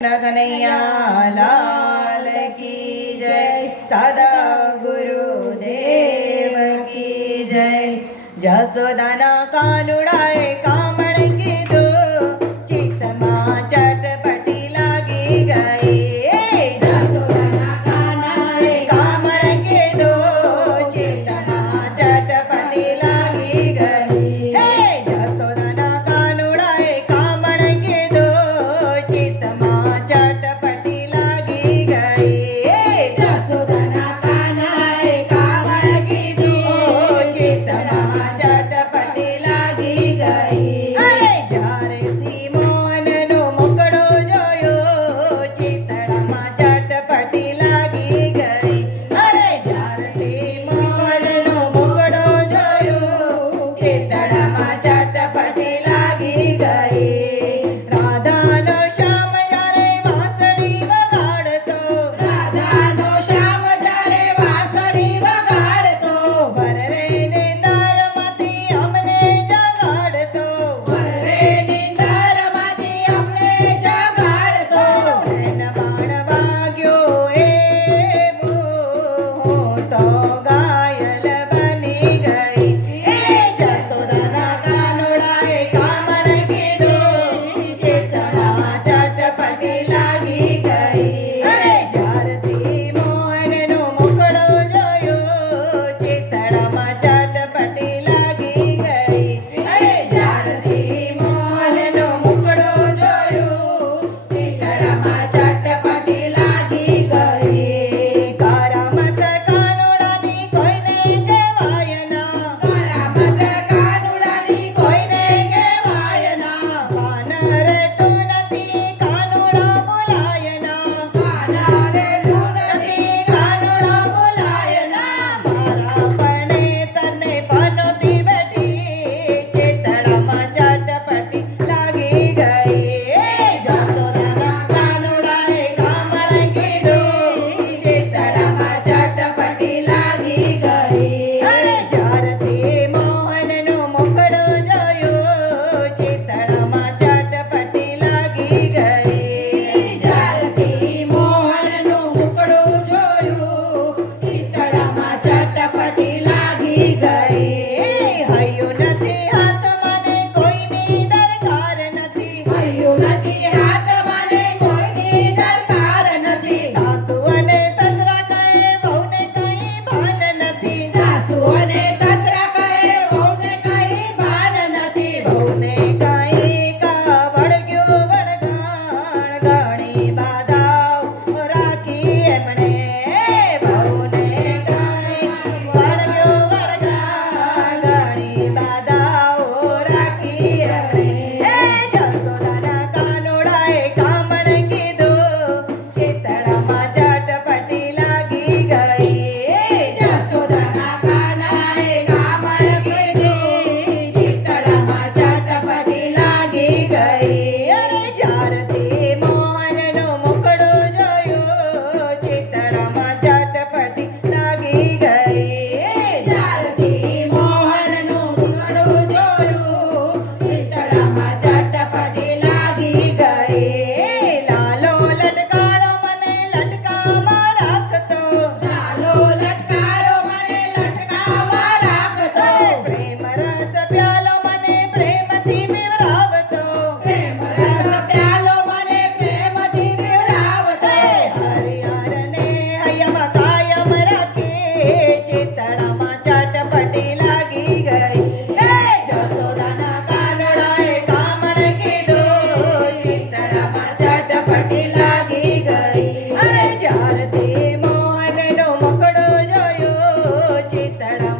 कन्हैया लाल की जय। सदा गुरुदेव की जय। जसोदाना कानुड़ाए कामण कीधो, चित्तमां चटपटी लागी गई। जसोदाना कानाए कामण कीधो, चित्तमां चटपटी लागी गई। जसोदाना कानुड़ाए कामण कीधो, चित्तमां चटपटी लागी गई। जसोदाना कानाए कामण कीधो, चित्तमां चटपटी लागी गई। अरे જ્યારેથી મોહનનો મુખડો જોયો, ચિતડામાં ચટપટી લાગી ગઈ। અરે જ્યારેથી મોહનનો મુખડો જોયો, ચિતડામાં ચટપટી લાગી ગઈ। રાધાનો શ્યામ જ્યારે વાંસળી વગાડતો, રાધાનો શ્યામ જ્યારે વાંસળી વગાડતો, વરરે નિંદરમાંથી અમને જગાડતો, વરરે નિંદરમાંથી અમને જગાડતો। નૈન બાણ વાગ્યો એવો, હું તો ઘાયલ બની ગઈ। જસોદાના કાનુડાએ કામણ કીધો, ચિતડામાં ચટપટી લાગી ગઈ। અરે જ્યારથી મોહનનો મુખડો જોયો, ચિતડામાં ચટપટી લાગી ગઈ। અરે જ્યારથી મોહનનો મુખડો જોયો, ચિતડામાં ચટપટી લાગી ગઈ। કરામત કાનુડાની કોઈને કહેવાય ના, કરામત કાનુડાની કોઈને કહેવાય ના। કાન રહેતું નથી કાનુડા બોલાય ના, કાન રહેતું નથી કાનુડા બોલાય ના। મારા પરણે તને પનોતી બેઠી, ચિતડામાં ચટપટી લાગી ગઈ। જસોદાના કાનુડાએ કામણ કીધો, ચિતડામાં ચટપટી લાગી ગઈ। અરે જ્યારથી મોહનનો મુખડો જોયો, ચિતડામાં ચટપટી લાગી ગઈ। જ્યારથી મોહનનો મુખડો જોયો, ચિતડામાં ચટપટી લાગી ગઈ। હૈયું નથી હાથમાં ને કોઈની દરકાર નથી, હૈયું નથી હાથમાં ને કોઈની દરકાર નથી। સાસુ અને સસરા કહે વહુને કંઈ ભાન નથી, સાસુ અને સસરા કહે વહુને કંઈ ભાન નથી। વહુને કંઈ કા વળગ્યો વળગાણ, ઘણી બાધાઓ રાખી એમણે। વહુને કંઈ વળગ્યો વળગાણ, ઘણી બાધાઓ રાખી એમણે। જસોદાના કાનુડાએ કામણ કીધો, ચિતડામાં ચટપટી લાગી ગઈ। જસોદાના કાનાએ કામણ કીધો, ચિતડામાં ચટપટી લાગી ગઈ। અરે જ્યારથી મોહનનો મુખડો જોયો, ચિતડામાં ચટપટી લાગી ગઈ। જ્યારથી મોહનનો મુખડો જોયો, ચિતડામાં ચટપટી લાગી ગઈ। લાલો લટકારો મને લટકામાં રાખતો, લાલો લટકારો મને લટકામાં રાખતો। પ્રેમ રસ પ્યાલો મને પ્રેમથી પીવરાવતો, પ્રેમ રસ પ્યાલો મને પ્રેમથી પીવરાવતો। હરિહરને હૈયામાં કાયમ રાખે, ચિતડામાં ચટપટી લાગી ગઈ। જસોદાના કાનુડાએ કામણ કીધો, ચિતડામાં ચટપટી લાગી ગઈ। અરે જ્યારથી મોહનનો મુખડો જોયો, ચિતડામાં